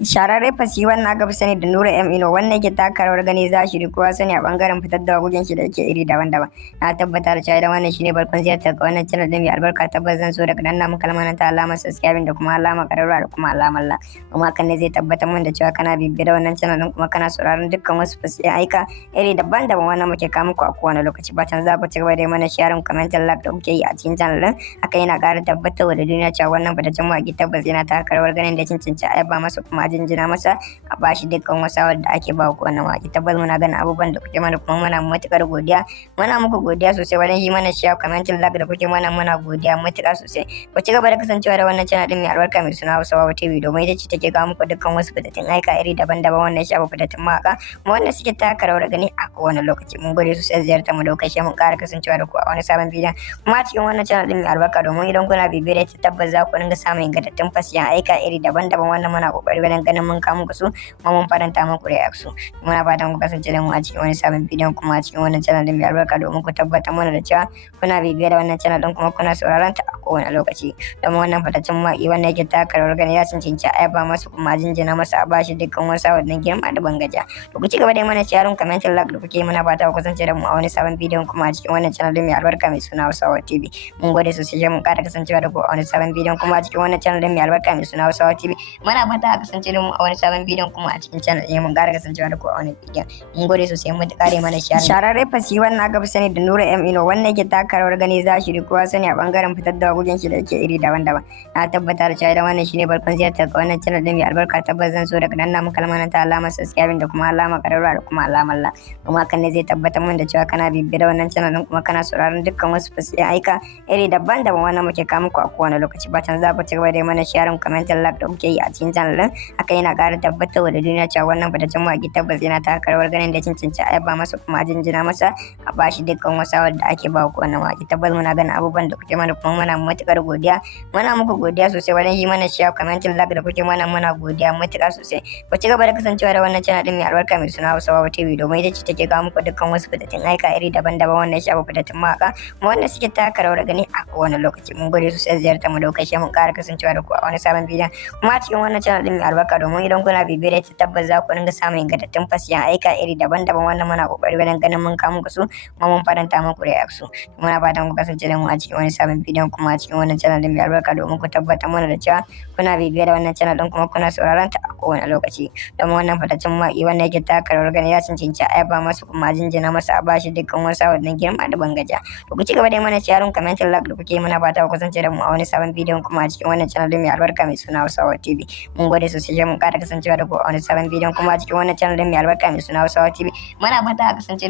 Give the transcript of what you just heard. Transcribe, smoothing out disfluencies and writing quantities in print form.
Shararre fasi wannan aka fi sani da Nura M Ino wannan yake taka rawar gani zahiri kowa sani a bangaren fitar da waƙoƙin shi da yake iri daban-daban. Na tabbata da cewa idan wannan shine farkon ziyartar ga wannan channel din mai albarka tabbas zan so daga danna muka kalmar ta alamar subscribing da kuma alamar ƙararrawa da kuma alamar like. Kuma hakan ne zai tabbatar min da cewa kana bibiyar da wannan channel din kuma kana sauraron dukkan wasu fasiyan aika iri daban-daban wannan muke kawo muku a kowane lokaci. Fatan za ku ci gaba da mana sharing, comment, like da kuke yi a cikin channel din. Haka yana ƙara tabbatar da duniya cewa wannan fitaccen mawaƙi tabbas yana taka rawar ganin da cancanci a yaba masa kuma jinjina masa a bashi dukkan wasawar da ake ba ku wannan waƙi. Tabbas muna ganin abubuwan da kuke mana kuma muna matuƙar godiya. Muna muku godiya sosai wajen yi mana share, commenting, like da kuke mana muna godiya matuƙa sosai. Ku ci gaba da kasancewa da wannan channel din mai albarka mai suna Hausawa TV domin ita ce take kawo muku dukkan wasu fitattun aika iri daban-daban wannan shafa fitattun mawaƙa kuma wanda suke taka rawar gani a kowane lokaci. Mun gode sosai ziyartar mu da kuka mun ƙara kasancewa da ku a wani sabon bidiyon kuma a cikin wannan channel din mai albarka domin idan kuna bibiyar ta tabbas za ku dinga samun ingantattun fasiyan aika iri daban-daban wannan muna kokari wajen ganin mun kawo muku su kuma mun faranta muku da su. Muna fatan ku kasance da mu a cikin wani sabon bidiyon kuma a cikin wannan channel din mai albarka domin ku tabbatar mana da cewa kuna bibiyar da wannan channel din kuma kuna sauraron ta a kowane lokaci. Domin wannan fitaccen mawaƙi wanda yake taka rawar gani ya cancanci a yaba masa kuma jinjina masa a bashi dukkan wasu wannan girma da bangaja. To ku ci gaba da mana sharing, commenting, like da kuke muna fata ku kasance da mu a wani sabon bidiyon kuma a cikin wannan channel din mai albarka mai suna Hausawa TV. Mun gode sosai mun ƙara kasancewa da ku a wani sabon bidiyon kuma a cikin wannan channel din mai albarka mai suna Hausawa TV. Muna fata a kasance da mu a wani sabon bidiyon kuma a cikin channel din mun ƙara kasancewa da ku a wani bidiyon. Mun gode sosai mun ƙare mana sharing. Shararre fasi wannan aka fi sani da Nura M Ino wannan yake taka rawar gani zahiri kowa sani a bangaren fitar da waƙoƙin shi da yake iri daban-daban. Na tabbata da cewa idan wannan shine farkon ziyartar ga wannan channel din mai albarka tabbas zan so daga danna muka kalmar ta alamar subscribing da kuma alamar ƙararrawa da kuma alamar like. Kuma hakan ne zai tabbatar min da cewa kana bibiyar da wannan channel din kuma kana sauraron dukkan wasu fasiyan aika iri daban-daban wannan muke kawo muku a kowane lokaci. Fatan za ku ci gaba da mana sharing, commenting, like da kuke yi a cikin channel din. Haka yana ƙara tabbatar da duniya cewa wannan fitaccen mawaƙi tabbas yana taka rawar ganin da cancanci a yaba masa kuma jinjina masa a bashi dukkan wasawar da ake ba ku wannan waƙi. Tabbas muna ganin abubuwan da kuke mana kuma muna matuƙar godiya. Muna muku godiya sosai wajen yi mana share, commenting, like da kuke mana muna godiya matuƙa sosai. Ku ci gaba da kasancewa da wannan channel din mai albarka mai suna Hausawa TV domin ita ce take kawo muku dukkan wasu fitattun aika iri daban-daban wannan shafa fitattun mawaƙa kuma wanda suke taka rawar gani a kowane lokaci. Mun gode sosai ziyartar mu da kuka mun ƙara kasancewa da ku a wani sabon bidiyon kuma a cikin wannan channel din mai albarka domin idan kuna bibiyar ta tabbas za ku dinga samun ingantattun fasiyan aika iri daban-daban wannan muna kokari wajen ganin mun kawo muku su kuma mun faranta muku da su. Muna fatan ku kasance da mu a cikin wani sabon bidiyon kuma a cikin wannan channel din mai albarka domin ku tabbatar mana da cewa kuna bibiyar da wannan channel din kuma kuna sauraron ta a kowane lokaci. Domin wannan fitaccen mawaƙi wanda yake taka rawar gani ya cancanci a yaba masa kuma jinjina masa a bashi dukkan wasu wannan girma da bangaja. To ku ci gaba da mana sharing, commenting, like da kuke muna fata ku kasance da mu a wani sabon bidiyon kuma a cikin wannan channel din mai albarka mai suna Hausawa TV. Mun gode sosai mun ƙara kasancewa da ku a wani sabon bidiyon kuma a cikin wannan channel din mai albarka mai suna Hausawa TV. Muna fata a kasance da